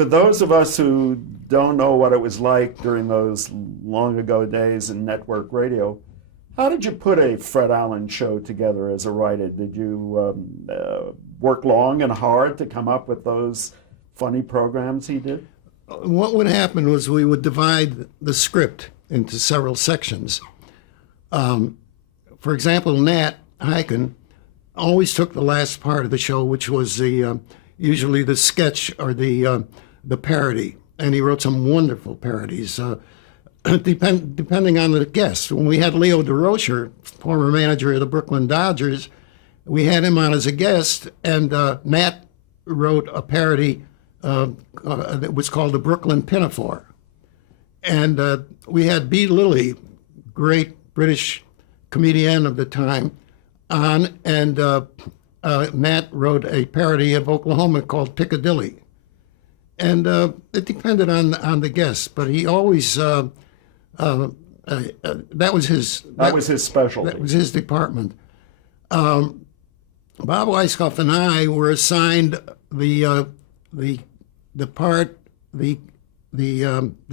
For those of us who don't know what it was like during those long ago days in network radio, how did you put a Fred Allen show together as a writer? Did you work long and hard to come up with those funny programs he did? What would happen was we would divide the script into several sections. For example, Nat Hiken always took the last part of the show, which was usually the sketch or the parody, and he wrote some wonderful parodies. Depending on the guest. When we had Leo DeRocher, former manager of the Brooklyn Dodgers, we had him on as a guest, and Nat wrote a parody that was called the Brooklyn Pinafore. And we had B. Lilly, great British comedian of the time, on, and Nat wrote a parody of Oklahoma called Piccadilly. And it depended on the guest, but he always that was his specialty. That was his department. Bob Weisskopf and I were assigned the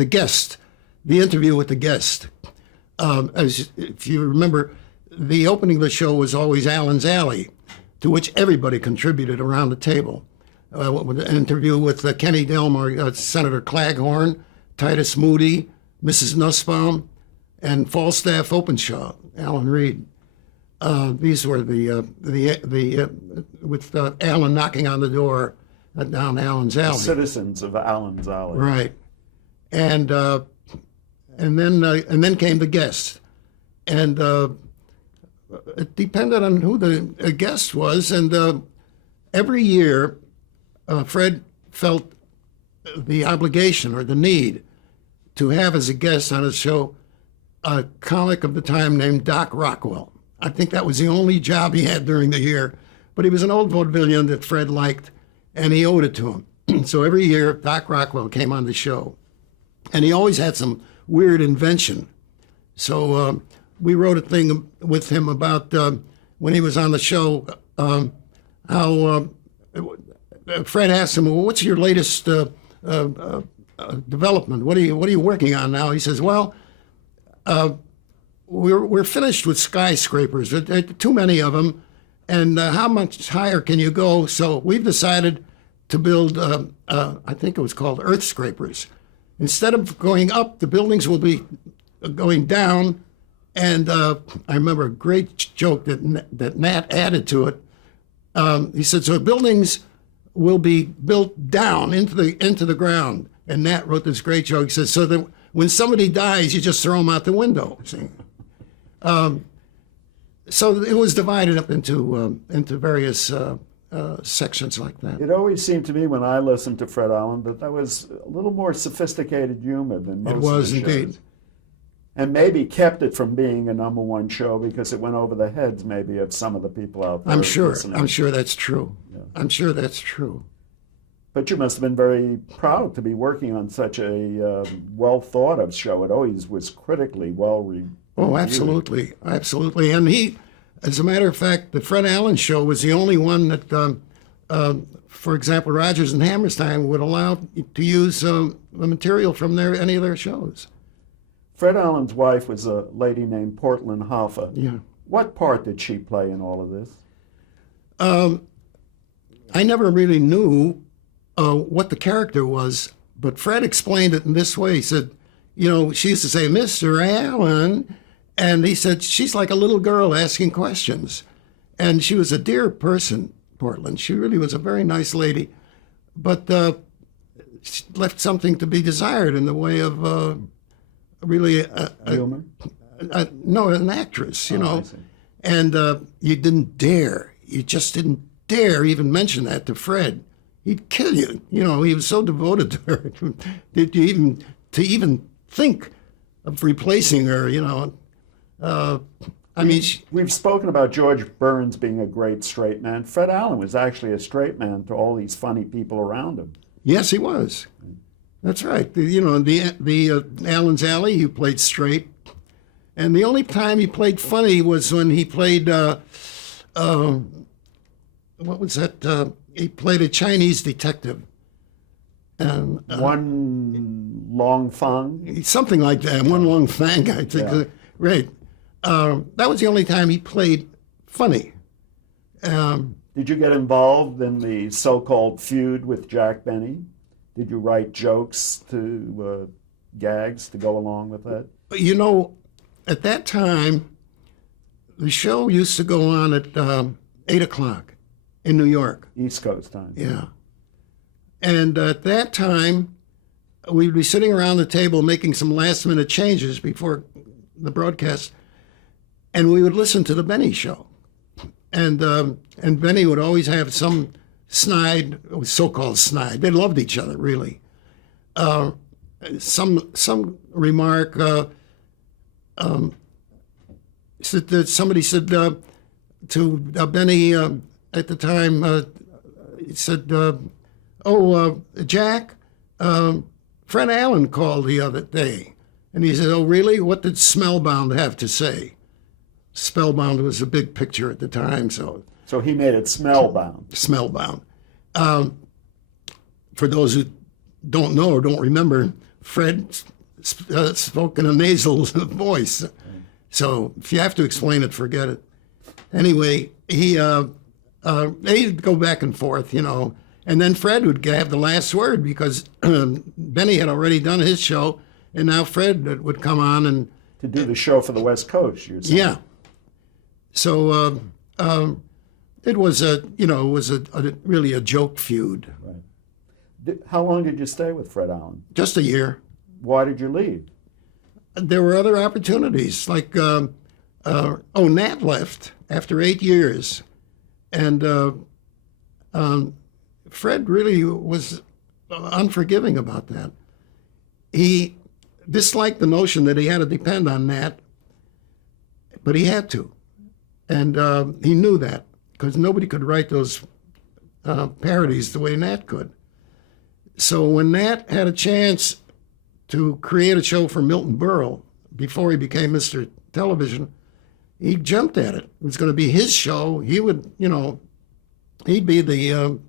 guest, the interview with the guest. As if you remember, the opening of the show was always Allen's Alley, to which everybody contributed around the table. An interview with Kenny Delmar, Senator Claghorn, Titus Moody, Mrs. Nussbaum, and Falstaff Openshaw, Alan Reed. These were with Allen knocking on the door down Allen's Alley. The citizens of Allen's Alley. Right, and then came the guest, and it depended on who the guest was, and every year Fred felt the obligation or the need to have as a guest on his show a comic of the time named Doc Rockwell. I think that was the only job he had during the year, but he was an old vaudevillian that Fred liked, and he owed it to him. So every year, Doc Rockwell came on the show, and he always had some weird invention. So we wrote a thing with him about when he was on the show, how Fred asked him, "Well, what's your latest development? What are you working on now?" He says, "Well, we're finished with skyscrapers. There are too many of them, and how much higher can you go? So we've decided to build, I think it was called earth scrapers. Instead of going up, the buildings will be going down." And I remember a great joke that Nat added to it. He said, "So buildings will be built down into the ground." And Nat wrote this great joke. He says, "So that when somebody dies, you just throw them out the window." See? So it was divided up into various sections like that. It always seemed to me when I listened to Fred Allen that was a little more sophisticated humor than most It was of the indeed. shows. And maybe kept it from being a number one show because it went over the heads maybe of some of the people out there. I'm sure that's true. Yeah. I'm sure that's true. But you must have been very proud to be working on such a well thought of show. It always was critically well reviewed. Oh, absolutely, absolutely. And he, as a matter of fact, the Fred Allen show was the only one that, for example, Rodgers and Hammerstein would allow to use the material from any of their shows. Fred Allen's wife was a lady named Portland Hoffa. Yeah. What part did she play in all of this? I never really knew what the character was, but Fred explained it in this way. He said, she used to say, "Mr. Allen," and he said, "She's like a little girl asking questions." And she was a dear person, Portland. She really was a very nice lady, but she left something to be desired in the way of really Humor? no, an actress, I know. see. And you just didn't dare even mention that to Fred. He'd kill you. He was so devoted to her. Did you even think of replacing her? We've spoken about George Burns being a great straight man. Fred Allen was actually a straight man to all these funny people around him. Yes, he was. That's right. The Allen's Alley, he played straight. And the only time he played funny was when he played, what was that? He played a Chinese detective. And One long thong. something like that. One long fang, I think. Yeah. Right. That was the only time he played funny. Did you get involved in the so-called feud with Jack Benny? Did you write jokes to gags to go along with that? You know, at that time, the show used to go on at 8 o'clock in New York. East Coast time. Yeah. And at that time, we'd be sitting around the table making some last-minute changes before the broadcast, and we would listen to the Benny show. And Benny would always have some snide, so-called snide. They loved each other, really. Some remark. Somebody said to Benny at the time. He said, Jack, Fred Allen called the other day. And he said, oh, really? What did Smellbound have to say? Spellbound was a big picture at the time, so he made it smellbound. Smellbound. For those who don't know or don't remember, Fred spoke in a nasal voice. So if you have to explain it, forget it. Anyway, they'd go back and forth, and then Fred would have the last word because Benny had already done his show, and now Fred would come on and to do the show for the West Coast, you're saying. Yeah. So it was really a joke feud. Right. How long did you stay with Fred Allen? Just a year. Why did you leave? There were other opportunities, like Nat left after 8 years, and Fred really was unforgiving about that. He disliked the notion that he had to depend on Nat, but he had to. And he knew that because nobody could write those parodies the way Nat could. So when Nat had a chance to create a show for Milton Berle before he became Mr. Television, he jumped at it. It was going to be his show. He would, he'd be the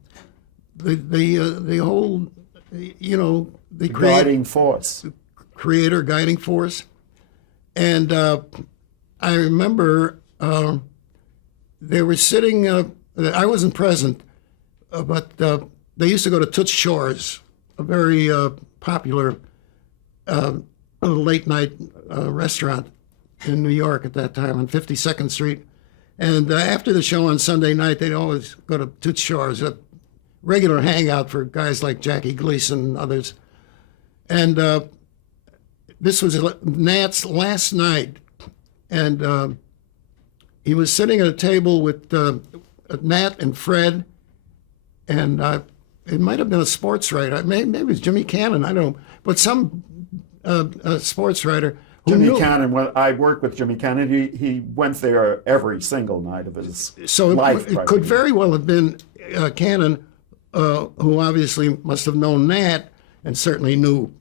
whole, the guiding force. Creator, guiding force. And I remember they were sitting, I wasn't present, but they used to go to Toots Shor's, a very popular late night restaurant in New York at that time on 52nd Street. And after the show on Sunday night, they'd always go to Toots Shor's, a regular hangout for guys like Jackie Gleason and others. And this was Nat's last night. And he was sitting at a table with Nat and Fred, and it might have been a sports writer. Maybe it was Jimmy Cannon, I don't know. But some sports writer who Jimmy knew. Cannon, when I worked with Jimmy Cannon, he went there every single night of his So life. it could very well have been Cannon, who obviously must have known Nat and certainly knew,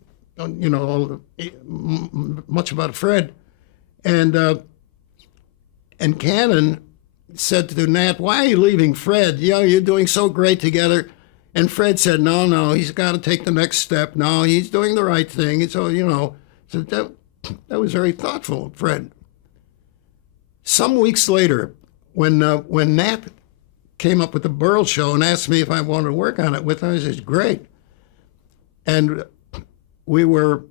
much about Fred. And Cannon said to Nat, "Why are you leaving Fred? You're doing so great together." And Fred said, "No, he's got to take the next step. No, he's doing the right thing." And so, so that was very thoughtful of Fred. Some weeks later, when Nat came up with the Burl Show and asked me if I wanted to work on it with him, I said, "Great." And we were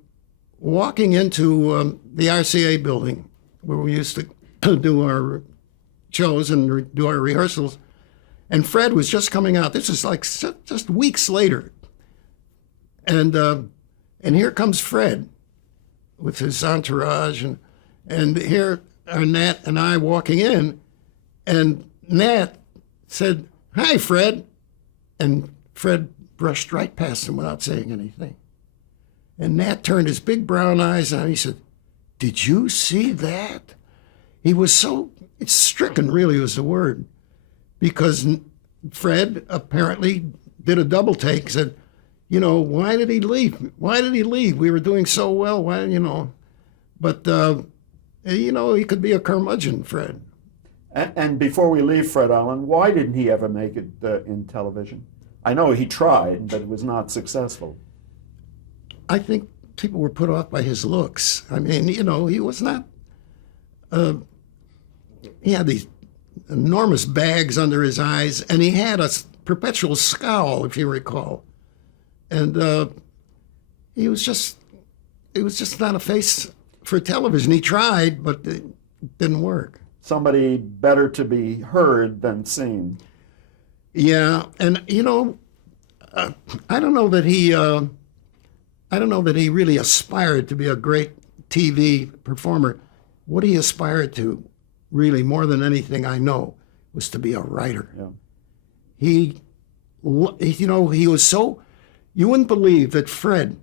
walking into the RCA building where we used to do our shows and do our rehearsals. And Fred was just coming out. This is like just weeks later. And here comes Fred with his entourage. And here are Nat and I walking in. And Nat said, "Hi, Fred." And Fred brushed right past him without saying anything. And Nat turned his big brown eyes on. He said, "Did you see that?" He was so stricken, really was the word, because Fred apparently did a double take, said, "Why did he leave? Why did he leave? We were doing so well. Why, But, he could be a curmudgeon, Fred. And before we leave Fred Allen, why didn't he ever make it in television? I know he tried, but it was not successful. I think people were put off by his looks. I mean, he was not. He had these enormous bags under his eyes, and he had a perpetual scowl, if you recall. And he was just not a face for television. He tried, but it didn't work. Somebody better to be heard than seen. Yeah, and I don't know that he really aspired to be a great TV performer. What he aspired to, really more than anything I know, was to be a writer. Yeah. He was so, you wouldn't believe that Fred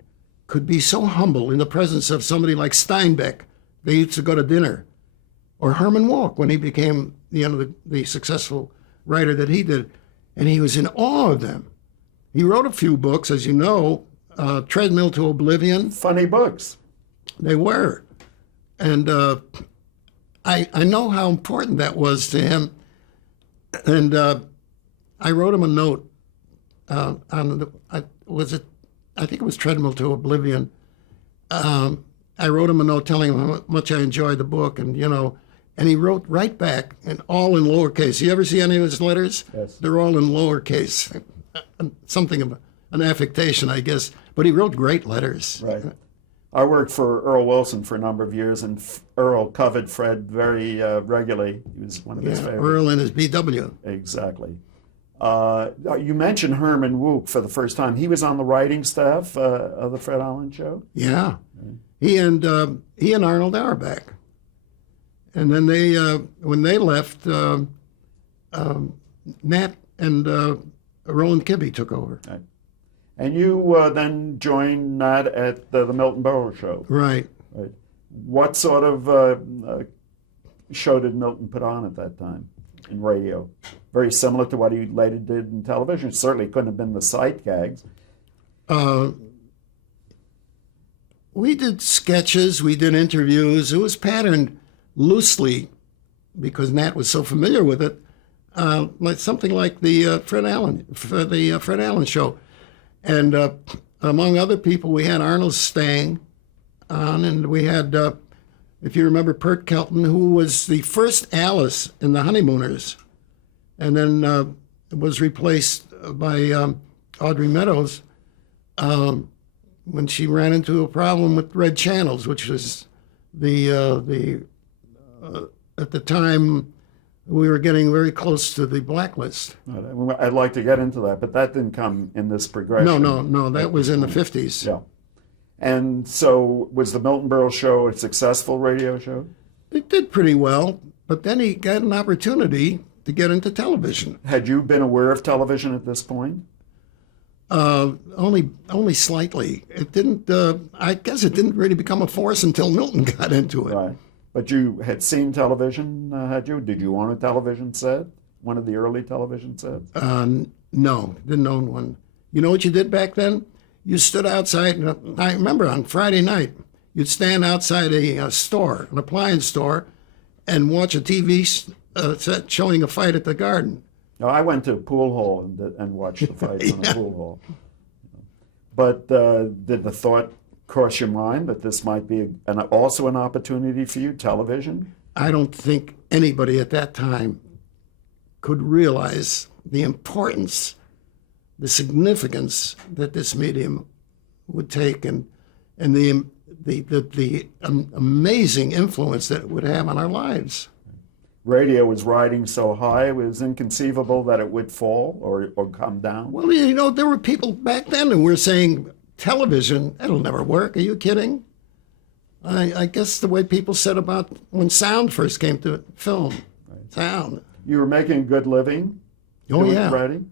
could be so humble in the presence of somebody like Steinbeck. They used to go to dinner, or Herman Wouk when he became the successful writer that he did, and he was in awe of them. He wrote a few books, as you know, Treadmill to Oblivion. Funny books. They were. And I know how important that was to him. And I wrote him a note I think it was Treadmill to Oblivion. I wrote him a note telling him how much I enjoyed the book, and he wrote right back, and all in lowercase. You ever see any of his letters? Yes. They're all in lowercase. Something of an affectation, I guess. But he wrote great letters. Right. I worked for Earl Wilson for a number of years, and Earl covered Fred very regularly. He was one of his favorites. Earl and his BW. Exactly. You mentioned Herman Wouk for the first time. He was on the writing staff of the Fred Allen Show. Yeah, he and Arnold Auerbach, and then when they left, Nat and Roland Kibbe took over. Right. And you then joined Nat at the Milton Berle Show. Right. Right. What sort of show did Milton put on at that time in radio? Very similar to what he later did in television. It certainly couldn't have been the sight gags. We did sketches, we did interviews. It was patterned loosely, because Nat was so familiar with it, like something like the Fred Allen Show. And among other people, we had Arnold Stang on, and we had, if you remember, Pert Kelton, who was the first Alice in The Honeymooners, and then was replaced by Audrey Meadows when she ran into a problem with Red Channels, which was at the time we were getting very close to the blacklist. I'd like to get into that, but that didn't come in this progression. No, that was in the 50s. Yeah. And so was the Milton Berle Show a successful radio show? It did pretty well, but then he got an opportunity to get into television. Had you been aware of television at this point? Only slightly. It didn't. I guess it didn't really become a force until Milton got into it. Right. But you had seen television, had you? Did you own a television set? One of the early television sets? No, didn't own one. You know what you did back then? You stood outside, and I remember on Friday night, you'd stand outside a store, an appliance store, and watch a TV set showing a fight at the Garden. No, I went to a pool hall and watched the fights in a pool hall. But did the thought cross your mind that this might be also an opportunity for you, television? I don't think anybody at that time could realize the importance, the significance that this medium would take, and the amazing influence that it would have on our lives. Radio was riding so high, it was inconceivable that it would fall or come down. Well, there were people back then who were saying, television, that'll never work. Are you kidding? I guess the way people said about when sound first came to film. Right. Sound. You were making a good living? Oh, yeah. Writing?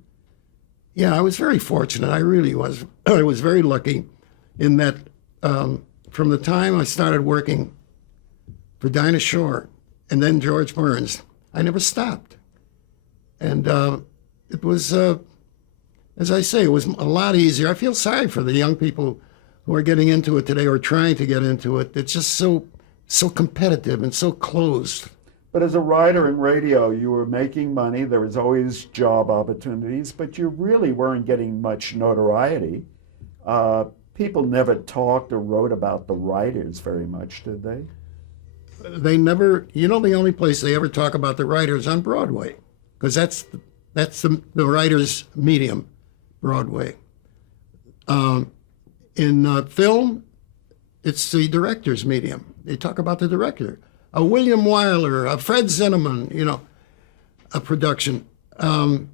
Yeah, I was very fortunate. I really was. I was very lucky in that from the time I started working for Dinah Shore and then George Burns, I never stopped. And it was, as I say, it was a lot easier. I feel sorry for the young people who are getting into it today or trying to get into it. It's just so competitive and so closed. But as a writer in radio, you were making money. There was always job opportunities, but you really weren't getting much notoriety. People never talked or wrote about the writers very much, did they? They never, the only place they ever talk about the writers on Broadway, because that's the writer's medium, Broadway. In film, it's the director's medium. They talk about the director. A William Wyler, a Fred Zinnemann, a production. And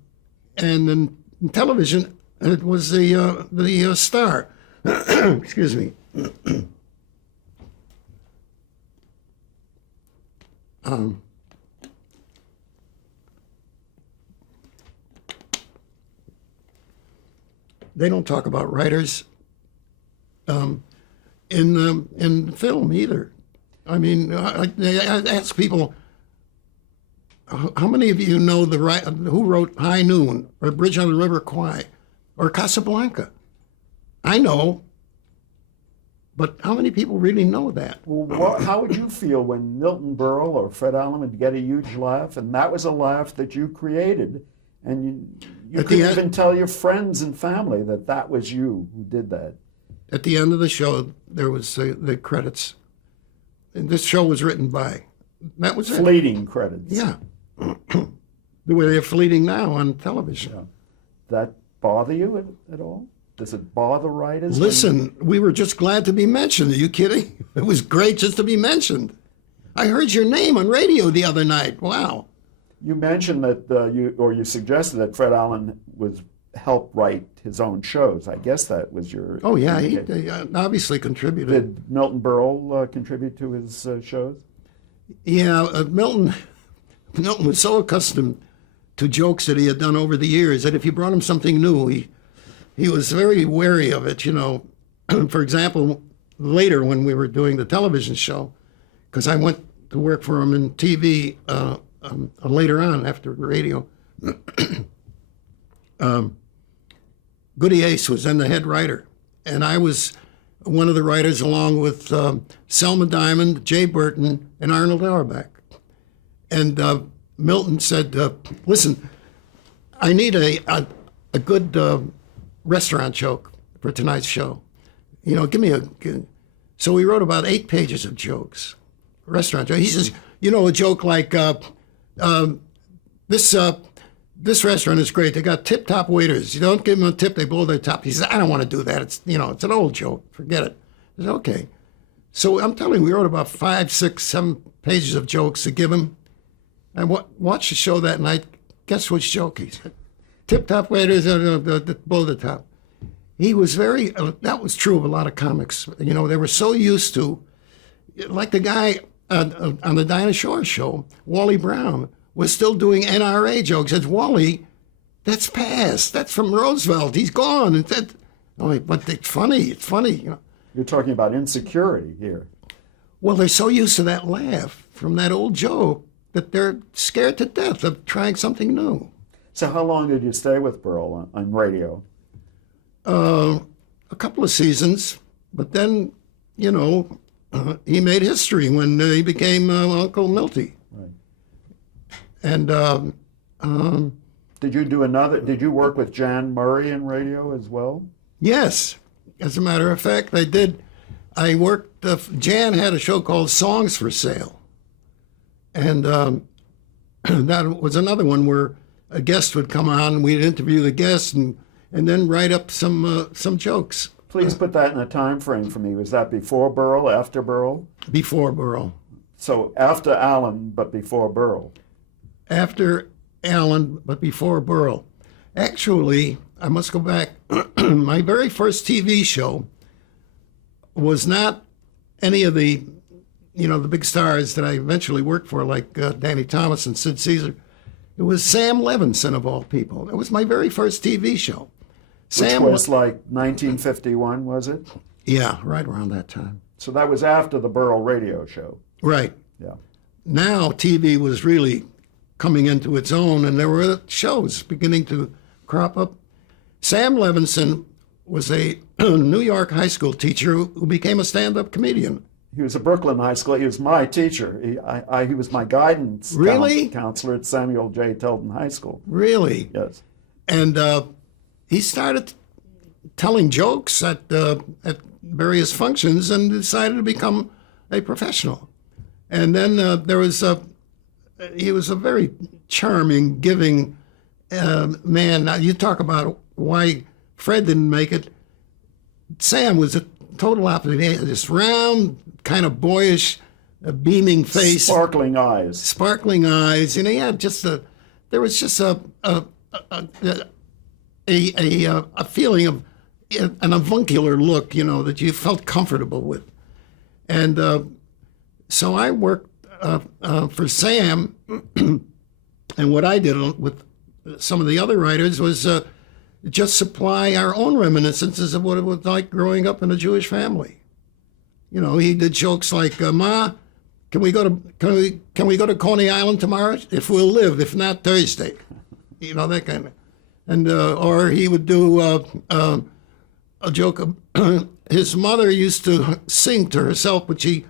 in television, it was the star. Excuse me. They don't talk about writers in film either. I mean, I ask people, how many of you know who wrote High Noon or Bridge on the River Kwai or Casablanca? I know, but how many people really know that? Well, how would you feel when Milton Berle or Fred Allen would get a huge laugh, and that was a laugh that you created, and you could even tell your friends and family that was you who did that? At the end of the show, there was the credits. And this show was written by. That was fleeting credits. Yeah. The way they're fleeting now on television. Yeah. That bother you at all? Does it bother writers? Listen, we were just glad to be mentioned. Are you kidding? It was great just to be mentioned. I heard your name on radio the other night. Wow. You mentioned that you suggested that Fred Allen helped write his own shows. I guess that was your. Oh yeah, he obviously contributed. Did Milton Berle contribute to his shows? Yeah, Milton was so accustomed to jokes that he had done over the years that if you brought him something new, he was very wary of it. For example, later when we were doing the television show, because I went to work for him in TV later on after radio. Goody Ace was then the head writer, and I was one of the writers along with Selma Diamond, Jay Burton, and Arnold Auerbach. And Milton said, listen, I need a good restaurant joke for tonight's show. Give me So we wrote about 8 pages of jokes, restaurant jokes. He says, a joke like, this restaurant is great. They got tip-top waiters. You don't give them a tip, they blow their top. He says, I don't want to do that. It's an old joke. Forget it. I said, okay. So I'm telling you, we wrote about 5, 6, 7 pages of jokes to give him. I watched the show that night. Guess which joke he said? Tip-top waiters, blow the top. He was that was true of a lot of comics. They were so used to, like the guy on the Dinah Shore show, Wally Brown, was still doing NRA jokes. It's Wally, that's past. That's from Roosevelt. He's gone. But it's funny. It's funny. You're talking about insecurity here. Well, they're so used to that laugh from that old joke that they're scared to death of trying something new. So how long did you stay with Berle on radio? A couple of seasons, but then, he made history when he became Uncle Milty. Right. And did you work with Jan Murray in radio as well? Yes. As a matter of fact, I did. I worked, Jan had a show called Songs for Sale. And that was another one where a guest would come on, we'd interview the guest and then write up some jokes. Please put that in a time frame for me. Was that before Berle, after Berle? Before Berle. So after Allen, but before Berle. After Allen, but before Berle. Actually, I must go back. My very first TV show was not any of the big stars that I eventually worked for, like Danny Thomas and Sid Caesar. It was Sam Levinson, of all people. It was my very first TV show. Which was like 1951, was it? Yeah, right around that time. So that was after the Berle radio show. Right. Yeah. Now TV was really coming into its own, and there were shows beginning to crop up. Sam Levinson was a New York high school teacher who became a stand-up comedian. He was a Brooklyn high school. He was my teacher. He was my guidance counselor at Samuel J. Tilden High School. Really? Yes. And he started telling jokes at various functions and decided to become a professional. And then he was a very charming, giving man. Now, you talk about why Fred didn't make it. Sam was a total opposite. He had this round, kind of boyish, beaming face, Sparkling eyes. and he had just there was just a feeling of an avuncular look, that you felt comfortable with. And so I worked for Sam, and what I did with some of the other writers was just supply our own reminiscences of what it was like growing up in a Jewish family. He did jokes like, "Ma, can we go to Coney Island tomorrow? If we'll live, if not Thursday," that kind of. And or he would do a joke. His mother used to sing to herself, but she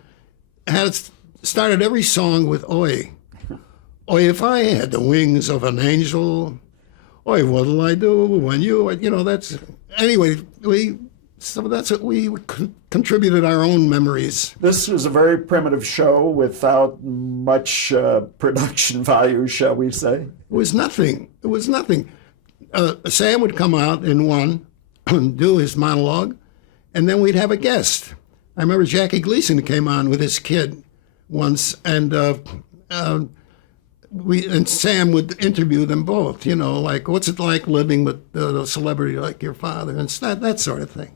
had started every song with "Oi, oi, if I had the wings of an angel, oi, what'll I do when you?" That's anyway. That's what we contributed our own memories. This was a very primitive show without much production value, shall we say? It was nothing. Sam would come out in one, do his monologue, and then we'd have a guest. I remember Jackie Gleason came on with his kid once, and Sam would interview them both. Like, what's it like living with a celebrity like your father, and that sort of thing.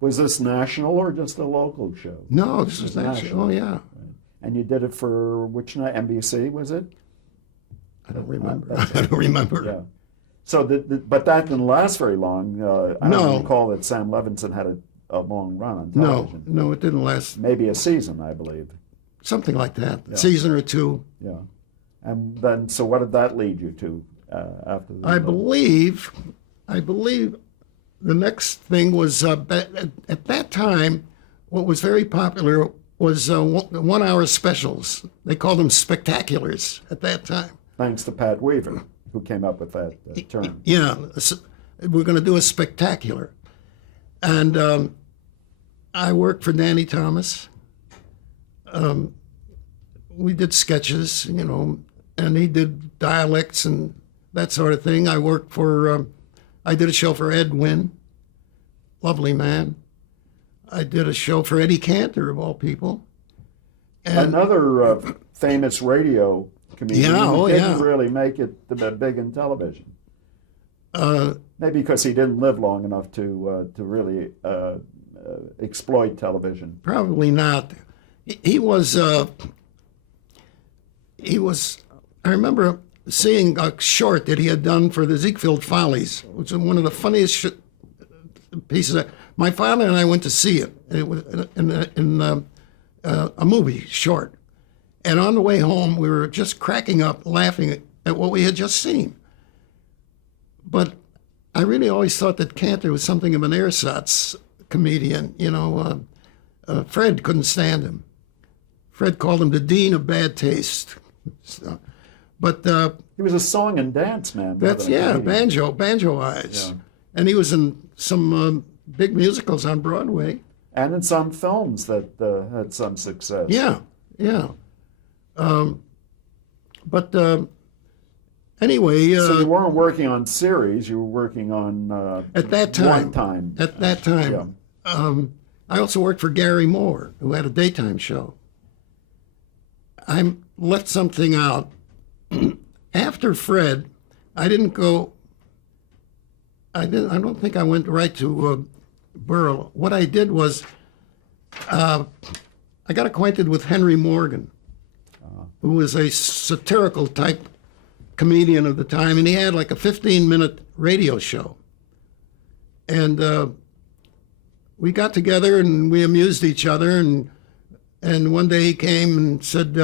Was this national or just a local show? No, this was national. Oh, yeah. And you did it for which night? NBC, was it? I don't remember. I don't remember. Yeah. So, but that didn't last very long. I don't recall that Sam Levinson had a long run on television. No, it didn't last. Maybe a season, I believe. Something like that. Yeah. Season or two. Yeah. And then, so what did that lead you to after that? I believe the next thing was, at that time, what was very popular was 1 hour specials. They called them spectaculars at that time. Thanks to Pat Weaver, who came up with that term. Yeah, we're going to do a spectacular. And I worked for Danny Thomas. We did sketches, and he did dialects and that sort of thing. I worked for, I did a show for Ed Wynn, lovely man. I did a show for Eddie Cantor, of all people. And another famous radio comedian who didn't yeah. really make it big in television. Maybe because he didn't live long enough to really exploit television. Probably not. He was. I remember seeing a short that he had done for the Ziegfeld Follies, which was one of the funniest pieces. My father and I went to see it. It was in a movie short. And on the way home, we were just cracking up, laughing at what we had just seen. But I really always thought that Cantor was something of an ersatz comedian. Fred couldn't stand him. Fred called him the dean of bad taste. So, but he was a song and dance man. banjo eyes. Yeah. And he was in some big musicals on Broadway. And in some films that had some success. Yeah. But anyway. So you weren't working on series, you were working on at that time. One time. At that time. Yeah. I also worked for Gary Moore, who had a daytime show. I left something out. After Fred, I don't think I went right to Burl. What I did was I got acquainted with Henry Morgan, who was a satirical type comedian of the time, and he had like a 15-minute radio show. And we got together and we amused each other, and one day he came and said,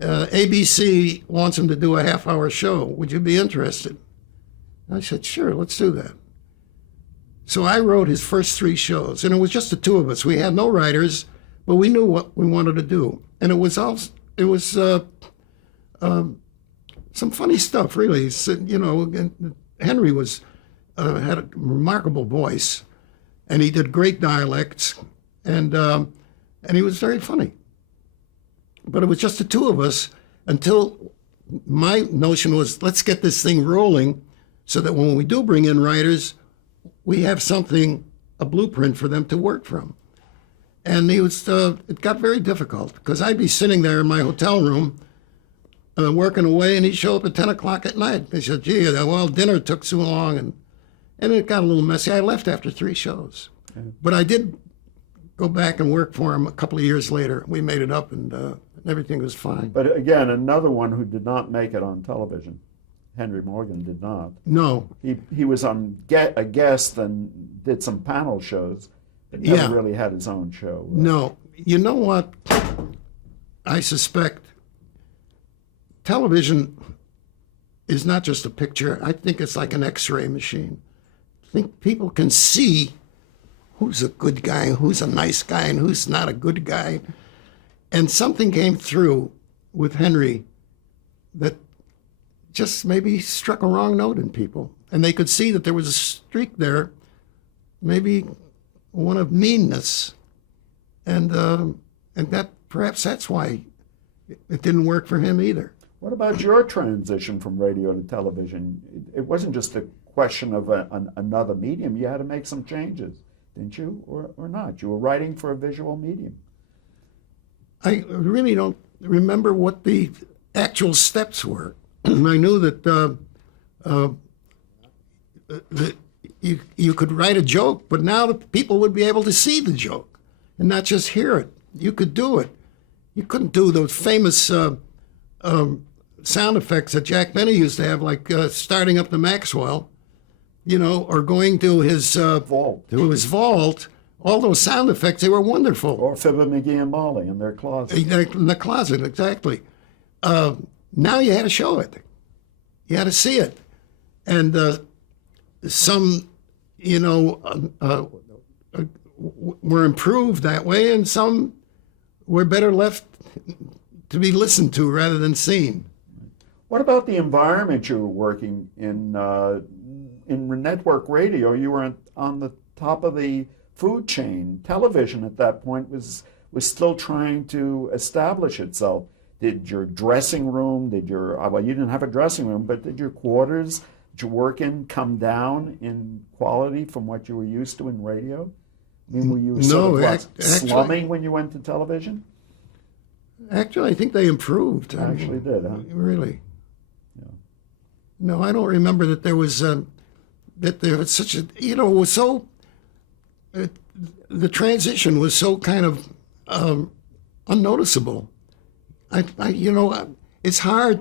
ABC wants him to do a half-hour show. Would you be interested? I said, sure, let's do that. So I wrote his first 3 shows, and it was just the 2 of us. We had no writers, but we knew what we wanted to do. And it was some funny stuff, really. So, Henry was had a remarkable voice, and he did great dialects, and he was very funny. But it was just the two of us until my notion was, let's get this thing rolling so that when we do bring in writers, we have something, a blueprint for them to work from. And it got very difficult because I'd be sitting there in my hotel room working away, and he'd show up at 10 o'clock at night. They said, gee, well, dinner took so long, and it got a little messy. I left after 3 shows. Okay. But I did go back and work for him a couple of years later. We made it up, and everything was fine. But again, another one who did not make it on television. Henry Morgan did not. No. He was on a guest and did some panel shows, but never really had his own show. No. You know what? I suspect television is not just a picture. I think it's like an X-ray machine. I think people can see who's a good guy, who's a nice guy, and who's not a good guy. And something came through with Henry that just maybe struck a wrong note in people. And they could see that there was a streak there, maybe one of meanness. And that perhaps that's why it didn't work for him either. What about your transition from radio to television? It wasn't just a question of another medium. You had to make some changes, didn't you, or not? You were writing for a visual medium. I really don't remember what the actual steps were. I knew that you could write a joke, but now the people would be able to see the joke and not just hear it. You could do it. You couldn't do those famous sound effects that Jack Benny used to have, like starting up the Maxwell, or going to his vault. All those sound effects, they were wonderful. Or Fibber, McGee, and Molly in their closet. In the closet, exactly. Now you had to show it. You had to see it. And some, were improved that way, and some were better left to be listened to rather than seen. What about the environment you were working in network radio? You were on the top of the food chain. Television at that point was still trying to establish itself. Did your dressing room, well, you didn't have a dressing room, but did your quarters that you work in come down in quality from what you were used to in radio? I mean, were you slumming when you went to television? Actually, I think they improved. Actually did, huh? Really? Yeah. No, I don't remember that there was such a, it was so, the transition was so kind of unnoticeable. It's hard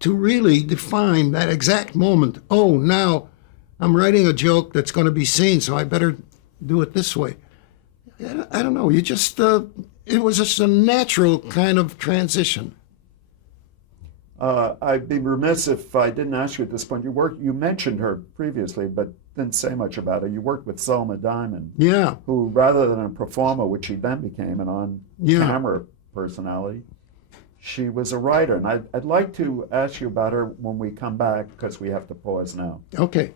to really define that exact moment. Oh, now I'm writing a joke that's going to be seen, so I better do it this way. I don't know. You just, it was just a natural kind of transition. I'd be remiss if I didn't ask you at this point. You mentioned her previously, but didn't say much about her. You worked with Selma Diamond, who, rather than a performer, which she then became an on-camera personality, she was a writer. And I'd like to ask you about her when we come back, because we have to pause now. Okay.